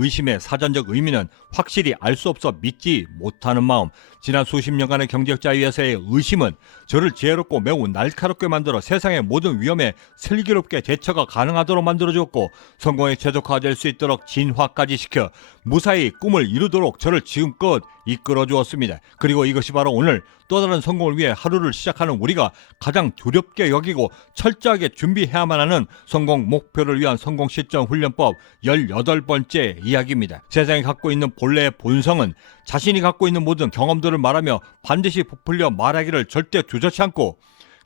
의심의 사전적 의미는 확실히 알 수 없어 믿지 못하는 마음. 지난 수십 년간의 경제적 자유에서의 의심은 저를 지혜롭고 매우 날카롭게 만들어 세상의 모든 위험에 슬기롭게 대처가 가능하도록 만들어주었고, 성공에 최적화될 수 있도록 진화까지 시켜 무사히 꿈을 이루도록 저를 지금껏 이끌어 주었습니다. 그리고 이것이 바로 오늘 또 다른 성공을 위해 하루를 시작하는 우리가 가장 두렵게 여기고 철저하게 준비해야만 하는 성공 목표를 위한 성공 실전 훈련법 18번째 이야기입니다. 세상이 갖고 있는 본래의 본성은 자신이 갖고 있는 모든 경험들을 말하며 반드시 부풀려 말하기를 절대 주저치 않고,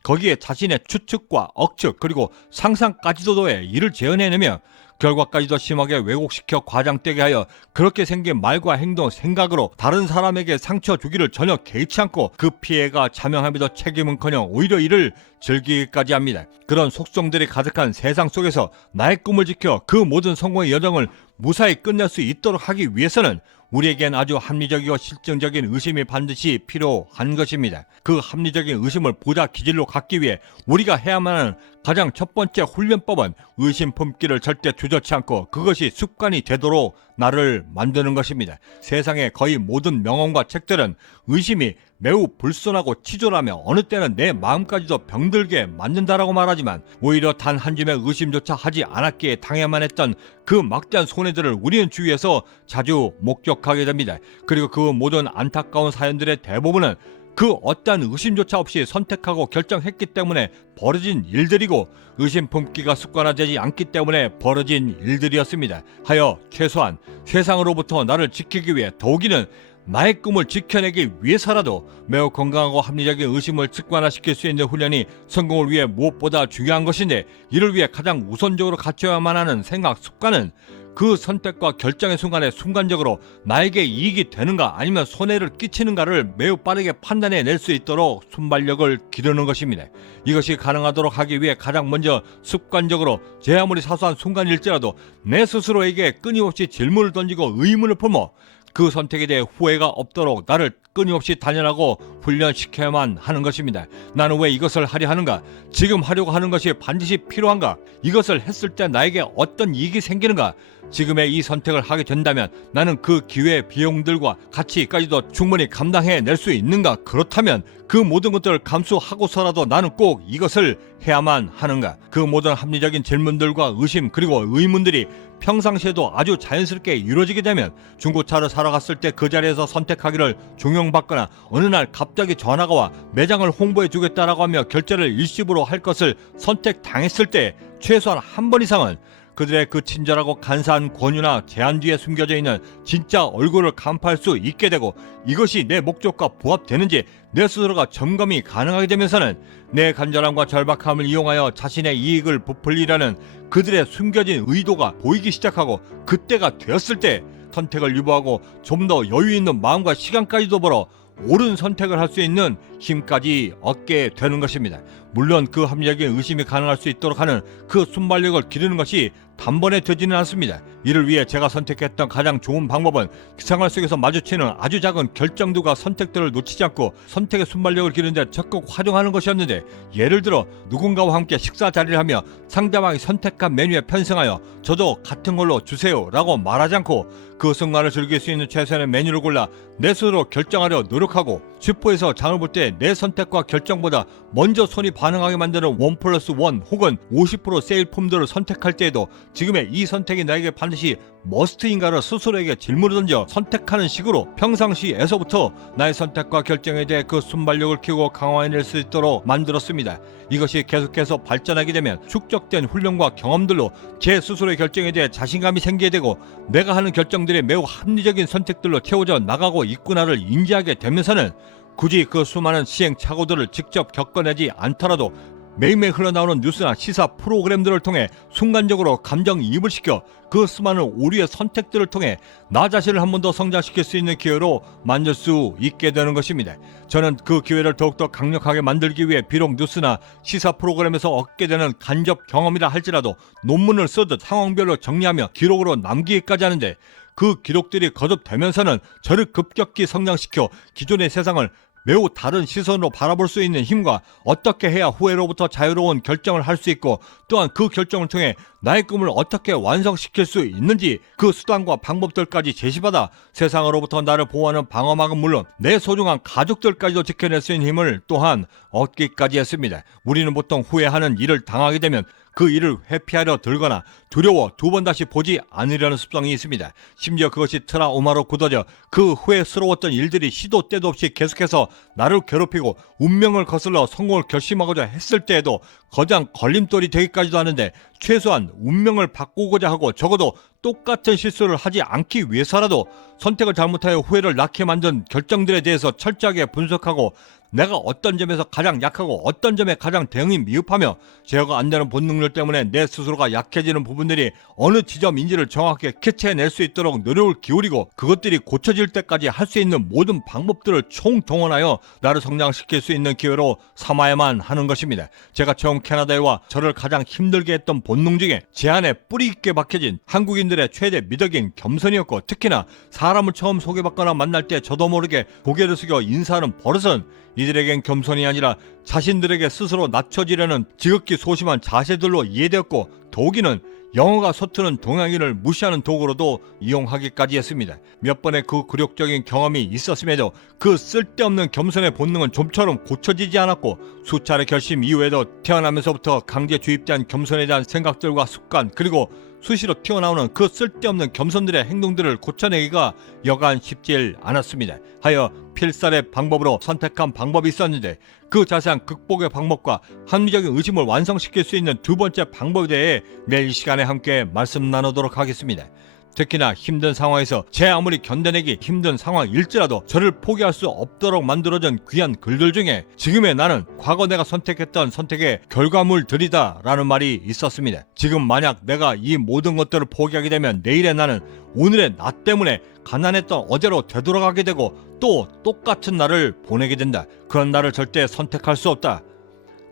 거기에 자신의 추측과 억측 그리고 상상까지도 더해 이를 재현해내며 결과까지도 심하게 왜곡시켜 과장되게 하여 그렇게 생긴 말과 행동, 생각으로 다른 사람에게 상처 주기를 전혀 개의치 않고 그 피해가 자명하면서 책임은커녕 오히려 이를 즐기기까지 합니다. 그런 속성들이 가득한 세상 속에서 나의 꿈을 지켜 그 모든 성공의 여정을 무사히 끝낼 수 있도록 하기 위해서는 우리에겐 아주 합리적이고 실증적인 의심이 반드시 필요한 것입니다. 그 합리적인 의심을 보다 기질로 갖기 위해 우리가 해야만 하는 가장 첫 번째 훈련법은 의심 품기를 절대 주저치 않고 그것이 습관이 되도록 나를 만드는 것입니다. 세상의 거의 모든 명언과 책들은 의심이 매우 불손하고 치졸하며 어느 때는 내 마음까지도 병들게 만든다라고 말하지만, 오히려 단 한 줌의 의심조차 하지 않았기에 당해야만 했던 그 막대한 손해들을 우리는 주위에서 자주 목격하게 됩니다. 그리고 그 모든 안타까운 사연들의 대부분은 그 어떠한 의심조차 없이 선택하고 결정했기 때문에 벌어진 일들이고, 의심 품기가 습관화되지 않기 때문에 벌어진 일들이었습니다. 하여 최소한 세상으로부터 나를 지키기 위해, 더욱이는 나의 꿈을 지켜내기 위해서라도 매우 건강하고 합리적인 의심을 습관화시킬 수 있는 훈련이 성공을 위해 무엇보다 중요한 것인데, 이를 위해 가장 우선적으로 갖춰야만 하는 생각 습관은 그 선택과 결정의 순간에 순간적으로 나에게 이익이 되는가 아니면 손해를 끼치는가를 매우 빠르게 판단해낼 수 있도록 순발력을 기르는 것입니다. 이것이 가능하도록 하기 위해 가장 먼저 습관적으로 제 아무리 사소한 순간일지라도 내 스스로에게 끊임없이 질문을 던지고 의문을 품어 그 선택에 대해 후회가 없도록 나를 끊임없이 단련하고 훈련시켜야만 하는 것입니다. 나는 왜 이것을 하려 하는가? 지금 하려고 하는 것이 반드시 필요한가? 이것을 했을 때 나에게 어떤 이익이 생기는가? 지금의 이 선택을 하게 된다면 나는 그 기회의 비용들과 가치까지도 충분히 감당해낼 수 있는가? 그렇다면 그 모든 것들을 감수하고서라도 나는 꼭 이것을 해야만 하는가? 그 모든 합리적인 질문들과 의심 그리고 의문들이 평상시에도 아주 자연스럽게 이루어지게 되면, 중고차를 사러 갔을 때 그 자리에서 선택하기를 종용받거나 어느 날 갑자기 전화가 와 매장을 홍보해 주겠다라고 하며 결제를 일시불로 할 것을 선택당했을 때 최소한 한 번 이상은 그들의 그 친절하고 간사한 권유나 제안 뒤에 숨겨져 있는 진짜 얼굴을 간파할 수 있게 되고, 이것이 내 목적과 부합되는지 내 스스로가 점검이 가능하게 되면서는 내 간절함과 절박함을 이용하여 자신의 이익을 부풀리려는 그들의 숨겨진 의도가 보이기 시작하고, 그때가 되었을 때 선택을 유보하고 좀 더 여유 있는 마음과 시간까지도 벌어 옳은 선택을 할 수 있는 힘까지 얻게 되는 것입니다. 물론 그 합리적인 의심이 가능할 수 있도록 하는 그 순발력을 기르는 것이 단번에 되지는 않습니다. 이를 위해 제가 선택했던 가장 좋은 방법은 생활 속에서 마주치는 아주 작은 결정들과 선택들을 놓치지 않고 선택의 순발력을 기르는데 적극 활용하는 것이었는데, 예를 들어 누군가와 함께 식사 자리를 하며 상대방이 선택한 메뉴에 편승하여 저도 같은 걸로 주세요 라고 말하지 않고 그 순간을 즐길 수 있는 최선의 메뉴를 골라 내 스스로 결정하려 노력하고, 슈퍼에서 장을 볼 때 내 선택과 결정보다 먼저 손이 반응하게 만드는 1+1 혹은 50% 세일품들을 선택할 때에도 지금의 이 선택이 나에게 반드시 머스트인가를 스스로에게 질문을 던져 선택하는 식으로 평상시에서부터 나의 선택과 결정에 대해 그 순발력을 키우고 강화해낼 수 있도록 만들었습니다. 이것이 계속해서 발전하게 되면 축적된 훈련과 경험들로 제 스스로의 결정에 대해 자신감이 생기게 되고, 내가 하는 결정들이 매우 합리적인 선택들로 채워져 나가고 있구나를 인지하게 되면서는 굳이 그 수많은 시행착오들을 직접 겪어내지 않더라도 매일매일 흘러나오는 뉴스나 시사 프로그램들을 통해 순간적으로 감정이입을 시켜 그 수많은 오류의 선택들을 통해 나 자신을 한 번 더 성장시킬 수 있는 기회로 만들 수 있게 되는 것입니다. 저는 그 기회를 더욱더 강력하게 만들기 위해 비록 뉴스나 시사 프로그램에서 얻게 되는 간접 경험이라 할지라도 논문을 쓰듯 상황별로 정리하며 기록으로 남기기까지 하는데, 그 기록들이 거듭되면서는 저를 급격히 성장시켜 기존의 세상을 매우 다른 시선으로 바라볼 수 있는 힘과 어떻게 해야 후회로부터 자유로운 결정을 할 수 있고, 또한 그 결정을 통해 나의 꿈을 어떻게 완성시킬 수 있는지 그 수단과 방법들까지 제시받아 세상으로부터 나를 보호하는 방어막은 물론 내 소중한 가족들까지도 지켜낼 수 있는 힘을 또한 얻기까지 했습니다. 우리는 보통 후회하는 일을 당하게 되면 그 일을 회피하려 들거나 두려워 두 번 다시 보지 않으려는 습성이 있습니다. 심지어 그것이 트라우마로 굳어져 그 후회스러웠던 일들이 시도 때도 없이 계속해서 나를 괴롭히고 운명을 거슬러 성공을 결심하고자 했을 때에도 거장 걸림돌이 되기까지도 하는데 최소한 운명을 바꾸고자 하고 적어도 똑같은 실수를 하지 않기 위해서라도 선택을 잘못하여 후회를 낳게 만든 결정들에 대해서 철저하게 분석하고 내가 어떤 점에서 가장 약하고 어떤 점에 가장 대응이 미흡하며 제어가 안 되는 본능들 때문에 내 스스로가 약해지는 부분들이 어느 지점인지를 정확하게 캐치해낼 수 있도록 노력을 기울이고 그것들이 고쳐질 때까지 할 수 있는 모든 방법들을 총동원하여 나를 성장시킬 수 있는 기회로 삼아야만 하는 것입니다. 제가 처음 캐나다에 와 저를 가장 힘들게 했던 본능 중에 제 안에 뿌리 있게 박혀진 한국인들의 최대 미덕인 겸손이었고 특히나 사람을 처음 소개받거나 만날 때 저도 모르게 고개를 숙여 인사하는 버릇은 이들에겐 겸손이 아니라 자신들에게 스스로 낮춰지려는 지극히 소심한 자세들로 이해되었고 더욱이는 영어가 서투른 동양인을 무시하는 도구로도 이용하기까지 했습니다. 몇 번의 그 굴욕적인 경험이 있었음에도 그 쓸데없는 겸손의 본능은 좀처럼 고쳐지지 않았고 수차례 결심 이후에도 태어나면서부터 강제 주입된 겸손에 대한 생각들과 습관 그리고 수시로 튀어나오는 그 쓸데없는 겸손들의 행동들을 고쳐내기가 여간 쉽지 않았습니다. 하여 필살의 방법으로 선택한 방법이 있었는데 그 자세한 극복의 방법과 합리적인 의심을 완성시킬 수 있는 두 번째 방법에 대해 내일 이 시간에 함께 말씀 나누도록 하겠습니다. 특히나 힘든 상황에서 제 아무리 견뎌내기 힘든 상황일지라도 저를 포기할 수 없도록 만들어진 귀한 글들 중에 지금의 나는 과거 내가 선택했던 선택의 결과물들이다 라는 말이 있었습니다. 지금 만약 내가 이 모든 것들을 포기하게 되면 내일의 나는 오늘의 나 때문에 가난했던 어제로 되돌아가게 되고 또 똑같은 나를 보내게 된다. 그런 나를 절대 선택할 수 없다.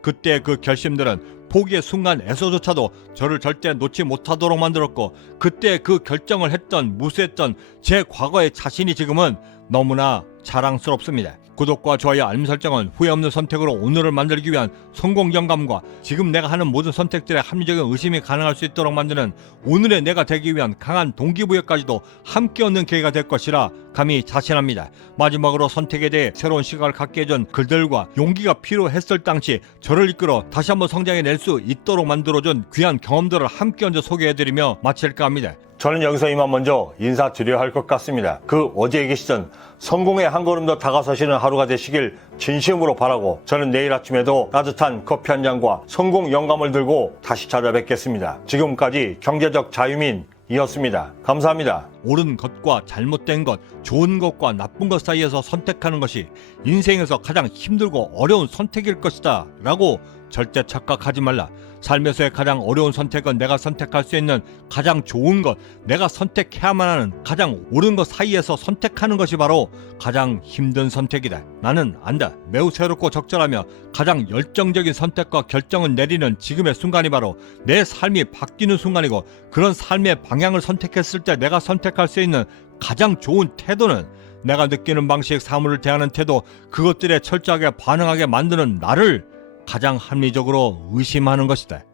그때 그 결심들은 포기의 순간에서조차도 저를 절대 놓지 못하도록 만들었고 그때 그 결정을 했던 무수했던 제 과거의 자신이 지금은 너무나 자랑스럽습니다. 구독과 좋아요 알림 설정은 후회 없는 선택으로 오늘을 만들기 위한 성공 영감과 지금 내가 하는 모든 선택들의 합리적인 의심이 가능할 수 있도록 만드는 오늘의 내가 되기 위한 강한 동기부여까지도 함께 얻는 계기가 될 것이라 감히 자신합니다. 마지막으로 선택에 대해 새로운 시각을 갖게 해준 글들과 용기가 필요했을 당시 저를 이끌어 다시 한번 성장해낼 수 있도록 만들어준 귀한 경험들을 함께 얹어 소개해드리며 마칠까 합니다. 저는 여기서 이만 먼저 인사드려야 할 것 같습니다. 그 어제에 계시던 성공의 한 걸음 더 다가서시는 하루가 되시길 진심으로 바라고 저는 내일 아침에도 따뜻한 커피 한 잔과 성공 영감을 들고 다시 찾아뵙겠습니다. 지금까지 경제적 자유민이었습니다. 감사합니다. 옳은 것과 잘못된 것, 좋은 것과 나쁜 것 사이에서 선택하는 것이 인생에서 가장 힘들고 어려운 선택일 것이다 라고 절대 착각하지 말라. 삶에서의 가장 어려운 선택은 내가 선택할 수 있는 가장 좋은 것, 내가 선택해야만 하는 가장 옳은 것 사이에서 선택하는 것이 바로 가장 힘든 선택이다. 나는 안다. 매우 새롭고 적절하며 가장 열정적인 선택과 결정을 내리는 지금의 순간이 바로 내 삶이 바뀌는 순간이고 그런 삶의 방향을 선택했을 때 내가 선택할 수 있는 가장 좋은 태도는 내가 느끼는 방식, 사물을 대하는 태도, 그것들에 철저하게 반응하게 만드는 나를 가장 합리적으로 의심하는 것이다.